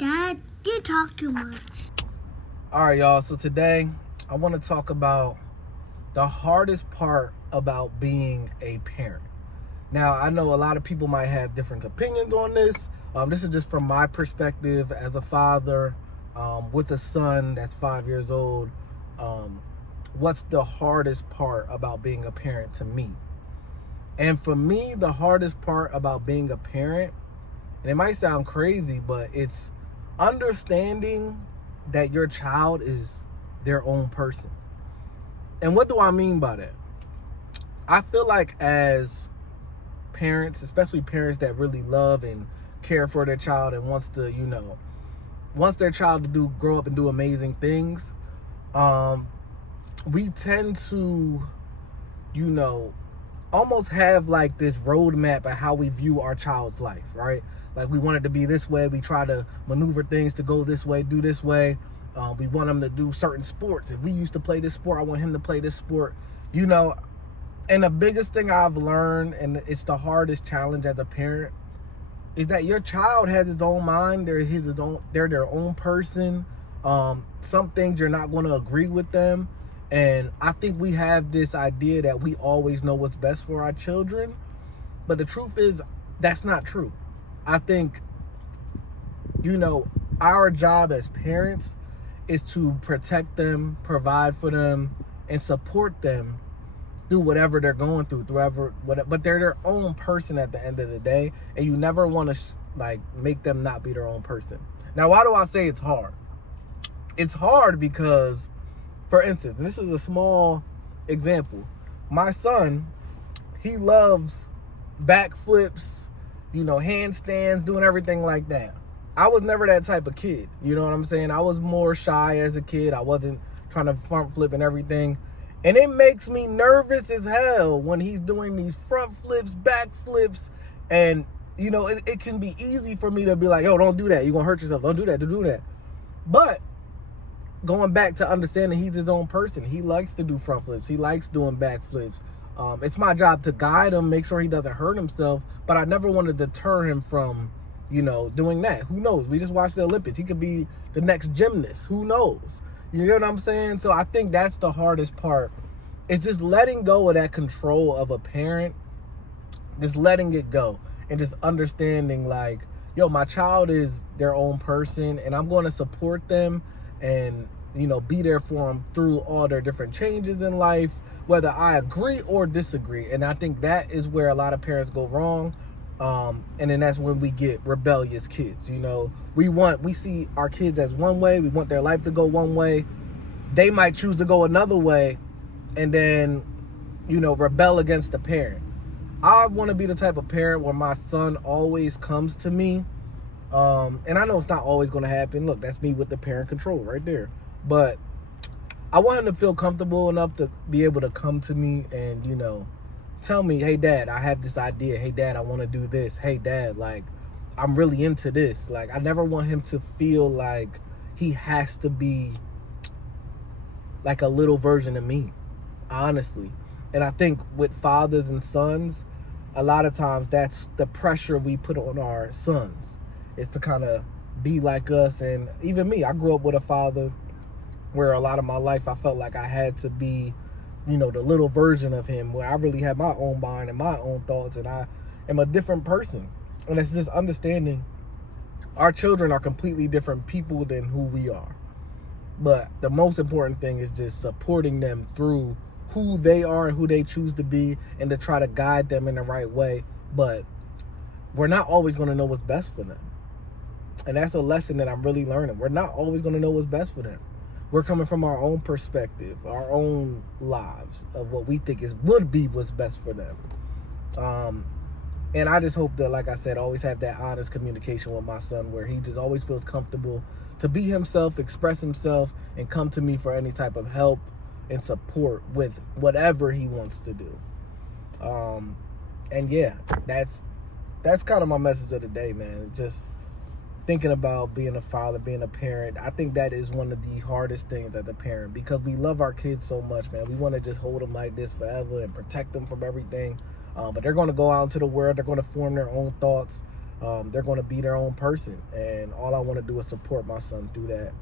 Dad, you talk too much. All right, y'all. So today I want to talk about the hardest part about being a parent. Now, I know a lot of people might have different opinions on this. This is just from my perspective as a father with a son that's 5 years old. What's the hardest part about being a parent to me? And for me, the hardest part about being a parent, and it might sound crazy, but it's understanding that your child is their own person. And what do I mean by that? I feel like as parents, especially parents that really love and care for their child and wants their child to grow up and do amazing things, we tend to, almost have like this roadmap of how we view our child's life, right? Like we want it to be this way. We try to maneuver things to go this way, do this way. We want them to do certain sports. If we used to play this sport, I want him to play this sport, And the biggest thing I've learned, and it's the hardest challenge as a parent, is that your child has his own mind. They're their own person. Some things you're not going to agree with them. And I think we have this idea that we always know what's best for our children. But the truth is, that's not true. I think, our job as parents is to protect them, provide for them, and support them through whatever they're going through, but they're their own person at the end of the day, and you never want to make them not be their own person. Now, why do I say it's hard? It's hard because, for instance, and this is a small example, my son, he loves backflips, handstands, doing everything like that. I was never that type of kid. You know what I'm saying? I was more shy as a kid. I wasn't trying to front flip and everything. And it makes me nervous as hell when he's doing these front flips, back flips. And, it can be easy for me to be like, yo, don't do that. You're going to hurt yourself. Don't do that. But going back to understanding he's his own person. He likes to do front flips. He likes doing back flips. It's my job to guide him, make sure he doesn't hurt himself. But I never want to deter him from, doing that. Who knows? We just watched the Olympics. He could be the next gymnast. Who knows? You know what I'm saying? So I think that's the hardest part. It's just letting go of that control of a parent. Just letting it go. And just understanding my child is their own person. And I'm going to support them and, be there for them through all their different changes in life, whether I agree or disagree. And I think that is where a lot of parents go wrong. And then that's when we get rebellious kids. We see our kids as one way. We want their life to go one way. They might choose to go another way and then, rebel against the parent. I want to be the type of parent where my son always comes to me. And I know it's not always going to happen. Look, that's me with the parent control right there. But I want him to feel comfortable enough to be able to come to me and, tell me, hey, Dad, I have this idea. Hey, Dad, I want to do this. Hey, Dad, I'm really into this. I never want him to feel like he has to be like a little version of me, honestly. And I think with fathers and sons, a lot of times that's the pressure we put on our sons, is to kind of be like us. And even me, I grew up with a father where a lot of my life I felt like I had to be, the little version of him, where I really had my own mind and my own thoughts, and I am a different person. And it's just understanding our children are completely different people than who we are. But the most important thing is just supporting them through who they are and who they choose to be, and to try to guide them in the right way. But we're not always going to know what's best for them. And that's a lesson that I'm really learning. We're not always going to know what's best for them. We're coming from our own perspective, our own lives of what we think would be what's best for them. And I just hope that, like I said, always have that honest communication with my son, where he just always feels comfortable to be himself, express himself, and come to me for any type of help and support with whatever he wants to do. And yeah, that's kind of my message of the day, man. It's just thinking about being a father, being a parent. I think that is one of the hardest things as a parent, because we love our kids so much, man. We want to just hold them like this forever and protect them from everything. But they're going to go out into the world. They're going to form their own thoughts. they're going to be their own person, and all I want to do is support my son through that.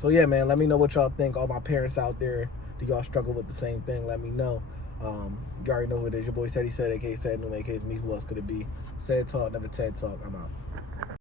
So yeah, man, let me know what y'all think. All my parents out there, do y'all struggle with the same thing? Let me know. You already know who it is. Your boy said he said, aka said, no, aka me. Who else could it be? Said talk, never TED talk. I'm out.